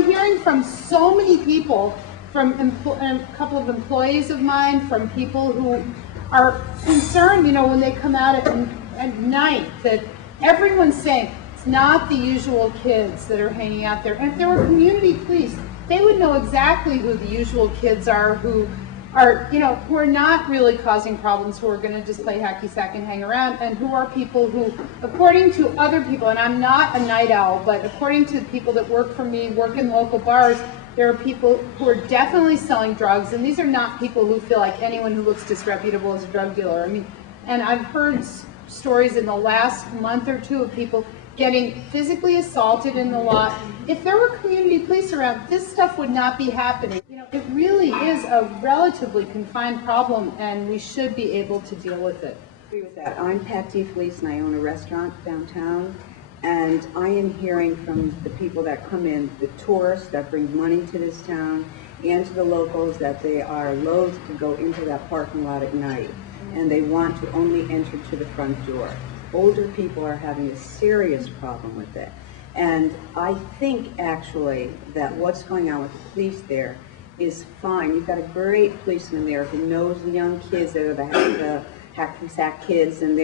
I'm hearing from so many people, from a couple of employees of mine, from people who are concerned, you know, when they come out at night, that everyone's saying it's not the usual kids that are hanging out there. And if there were community police, they would know exactly who the usual kids are, who are, you know, who are not really causing problems, who are going to just play hacky sack and hang around, and who are people who, according to other people, and I'm not a night owl, but according to the people that work for me, work in local bars, there are people who are definitely selling drugs, and these are not people who feel like anyone who looks disreputable is a drug dealer. I mean, and I've heard stories in the last month or two of people getting physically assaulted in the lot. If there were community police around, this stuff would not be happening. You know, it really is a relatively confined problem, and we should be able to deal with it. I agree with that. I'm Pat Fleece, and I own a restaurant downtown, and I am hearing from the people that come in, the tourists that bring money to this town, and to the locals, that they are loath to go into that parking lot at night, and they want to only enter to the front door. Older people are having a serious problem with it. And I think actually that what's going on with the police there is fine. You've got a great policeman there who knows the young kids that are the hacky sack kids, and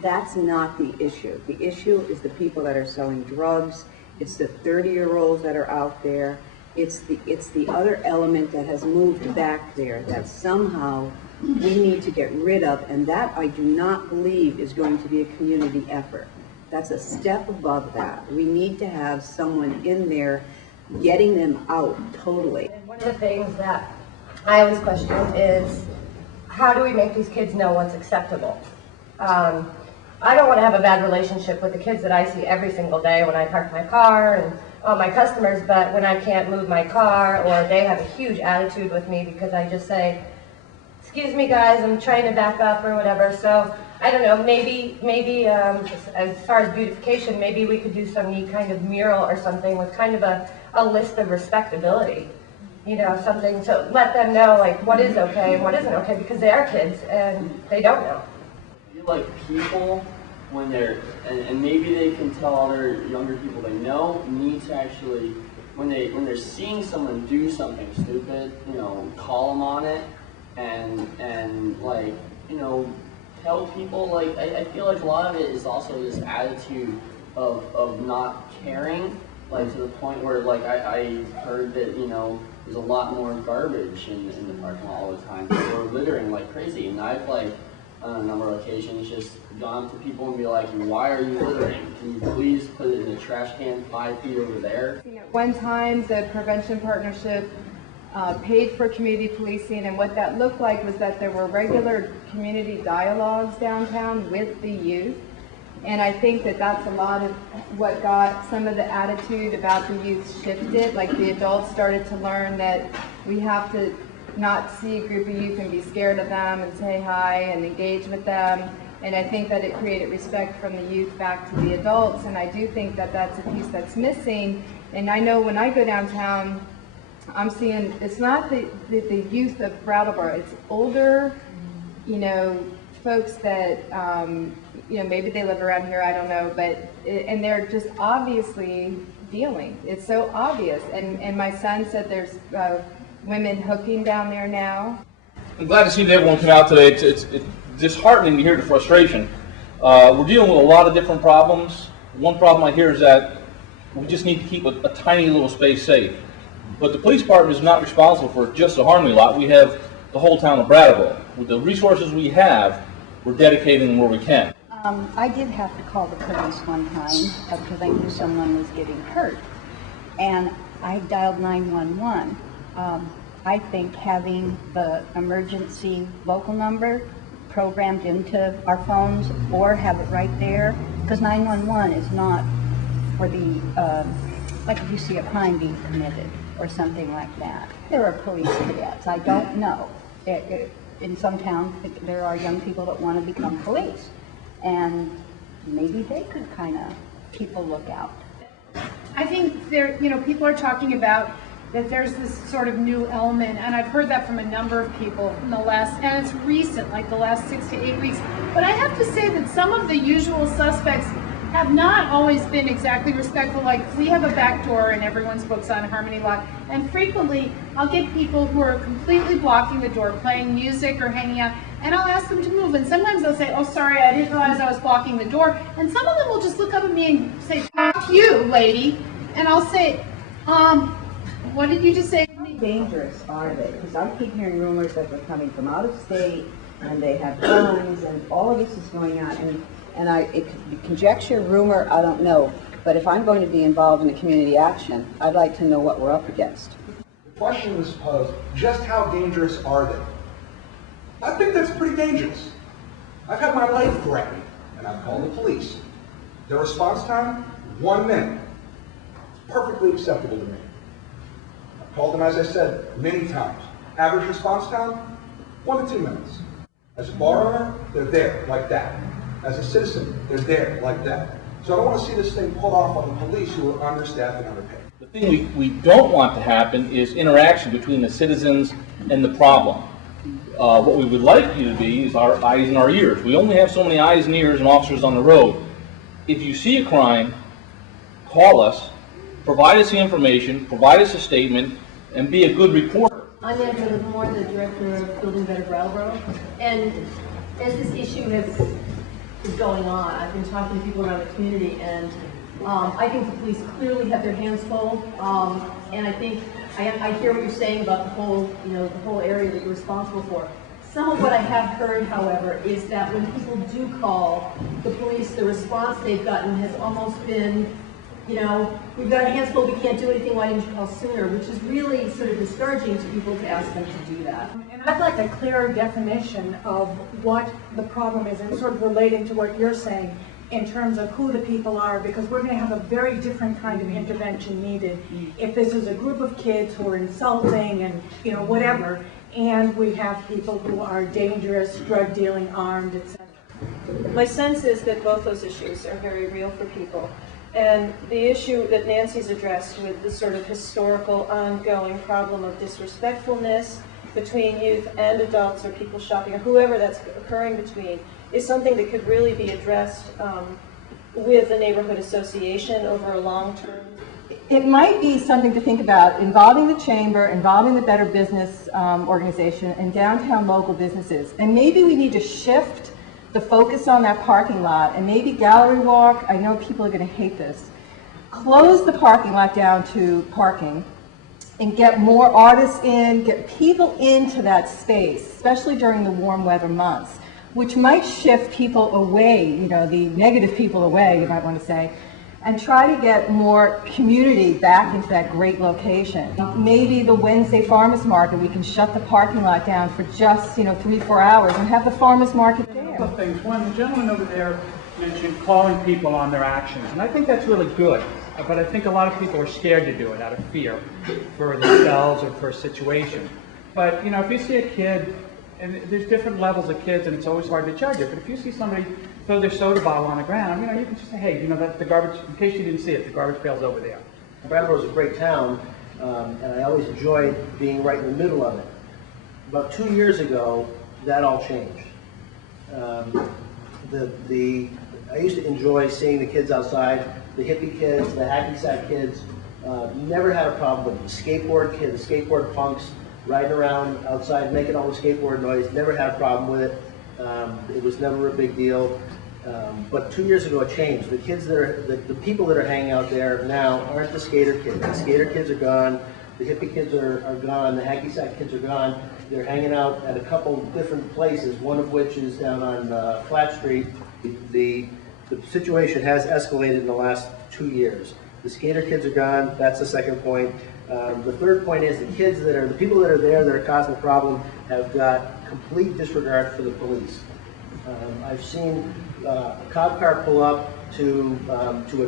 that's not the issue. The issue is the people that are selling drugs. It's the 30-year-olds that are out there. It's the other element that has moved back there that somehow we need to get rid of, and that I do not believe is going to be a community effort. That's a step above that. We need to have someone in there getting them out totally. And one of the things that I always question is, how do we make these kids know what's acceptable? I don't want to have a bad relationship with the kids that I see every single day when I park my car and all my customers, but when I can't move my car, or they have a huge attitude with me because I just say, excuse me guys, I'm trying to back up or whatever. So I don't know, maybe as far as beautification, maybe we could do some neat kind of mural or something with kind of a list of respectability. You know, something to let them know like what is okay and what isn't okay, because they are kids and they don't know. I feel like people, when they're, and maybe they can tell other younger people they know, need to actually, when they're seeing someone do something stupid, you know, call them on it, and like, you know, tell people, like, I feel like a lot of it is also this attitude of not caring, like to the point where, like, I heard that, you know, there's a lot more garbage in the parking lot all the time. People are littering like crazy, and I've, like, on a number of occasions just gone up to people and be like, why are you littering? Can you please put it in the trash can 5 feet over there? One time the Prevention Partnership paid for community policing, and what that looked like was that there were regular community dialogues downtown with the youth. And I think that that's a lot of what got some of the attitude about the youth shifted. Like the adults started to learn that we have to not see a group of youth and be scared of them and say hi and engage with them. And I think that it created respect from the youth back to the adults. And I do think that that's a piece that's missing. And I know when I go downtown, I'm seeing it's not the youth of Brattleboro. It's older, you know, folks that, you know, maybe they live around here, I don't know, but, and they're just obviously dealing. It's so obvious. And my son said there's women hooking down there now. I'm glad to see that everyone come out today. It's disheartening to hear the frustration. We're dealing with a lot of different problems. One problem I hear is that we just need to keep a tiny little space safe. But the police department is not responsible for just the Harmony lot. We have the whole town of Brattleboro. With the resources we have, we're dedicating them where we can. I did have to call the police one time because I knew someone was getting hurt. And I dialed 911. I think having the emergency local number programmed into our phones, or have it right there, because 911 is not for the, like if you see a crime being committed or something like that. There are police cadets. I don't know. In some towns, there are young people that want to become police, and maybe they could kind of keep a lookout. I think there, you know, people are talking about that there's this sort of new element, and I've heard that from a number of people in the last, and it's recent, like the last 6 to 8 weeks. But I have to say that some of the usual suspects have not always been exactly respectful. Like, we have a back door in everyone's books on Harmony Lot, and frequently I'll get people who are completely blocking the door, playing music or hanging out, and I'll ask them to move, and sometimes they'll say, oh, sorry, I didn't realize I was blocking the door, and some of them will just look up at me and say, fuck you, lady, and I'll say, what did you just say? How dangerous are they? Because I keep hearing rumors that they're coming from out of state, and they have guns, and all of this is going on, and it could be conjecture, rumor, I don't know, but if I'm going to be involved in a community action, I'd like to know what we're up against. The question was posed, just how dangerous are they? I think that's pretty dangerous. I've had my life threatened, and I've called the police. Their response time, 1 minute. It's perfectly acceptable to me. I've called them, as I said, many times. Average response time, 1 to 2 minutes. As a bar owner, they're there, like that. As a citizen, they're there, like that. So I don't want to see this thing pulled off on the police who are understaffed and underpaid. The thing we don't want to happen is interaction between the citizens and the problem. What we would like you to be is our eyes and our ears. We only have so many eyes and ears and officers on the road. If you see a crime, call us, provide us the information, provide us a statement, and be a good reporter. I'm Nancy Livermore, the director of Building Better Brattleboro, and as this issue is going on, I've been talking to people around the community, and I think the police clearly have their hands full, and I think I hear what you're saying about the whole area that you're responsible for. Some of what I have heard, however, is that when people do call the police, the response they've gotten has almost been, we've got our hands full, we can't do anything, why didn't you call sooner? Which is really sort of discouraging to people to ask them to do that. And I'd like a clearer definition of what the problem is, and sort of relating to what you're saying in terms of who the people are, because we're going to have a very different kind of intervention needed if this is a group of kids who are insulting and whatever, and we have people who are dangerous, drug dealing, armed, etc. My sense is that both those issues are very real for people. And the issue that Nancy's addressed with the sort of historical ongoing problem of disrespectfulness between youth and adults or people shopping or whoever that's occurring between is something that could really be addressed with the neighborhood association over a long term. It might be something to think about involving the chamber, involving the Better Business organization and downtown local businesses. And maybe we need to shift the focus on that parking lot, and maybe Gallery Walk, I know people are going to hate this, close the parking lot down to parking and get more artists in, get people into that space, especially during the warm weather months, which might shift people away, the negative people away, you might want to say, and try to get more community back into that great location. Maybe the Wednesday farmers market, we can shut the parking lot down for just 3-4 hours and have the farmers market there. A couple of things. One, the gentleman over there mentioned calling people on their actions, and I think that's really good. But I think a lot of people are scared to do it out of fear for themselves or for a situation. But if you see a kid, and there's different levels of kids, and it's always hard to judge it. But if you see somebody throw their soda bottle on the ground, you can just say, hey, that's the garbage. In case you didn't see it, the garbage pail's over there. Brattleboro is a great town, and I always enjoyed being right in the middle of it. About 2 years ago, that all changed. I used to enjoy seeing the kids outside, the hippie kids, the hacky sack kids. Never had a problem with the skateboard kids, the skateboard punks riding around outside, making all the skateboard noise. Never had a problem with it. It was never a big deal. But 2 years ago, it changed. The kids that are, the people that are hanging out there now aren't the skater kids. The skater kids are gone. The hippie kids are gone. The hacky sack kids are gone. They're hanging out at a couple different places, one of which is down on Flat Street. The situation has escalated in the last 2 years. The skater kids are gone. That's the second point. The third point is the people that are there that are causing the problem have got complete disregard for the police. I've seen a cop car pull up to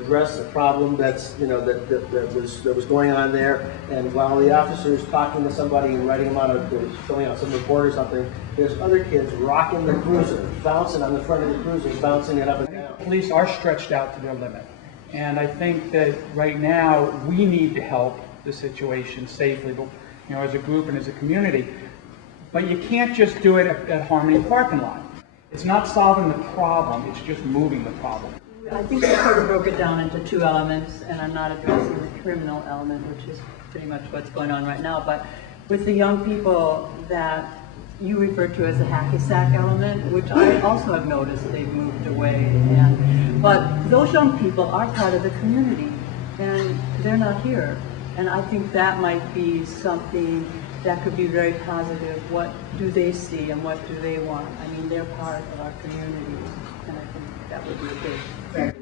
address a problem that's that was going on there, and while the officer's talking to somebody and writing them out, filling out some report or something, there's other kids rocking the cruiser, bouncing on the front of the cruiser, bouncing it up and down. Police are stretched out to their limit, and I think that right now we need to help the situation safely, as a group and as a community. But you can't just do it at Harmony parking lot. It's not solving the problem, it's just moving the problem. I think I sort of broke it down into two elements, and I'm not addressing the criminal element, which is pretty much what's going on right now. But with the young people that you refer to as the hacky sack element, which I also have noticed they've moved away. But those young people are part of the community, and they're not here. And I think that might be something that could be very positive. What do they see and what do they want? I mean, they're part of our community, and I think that would be a big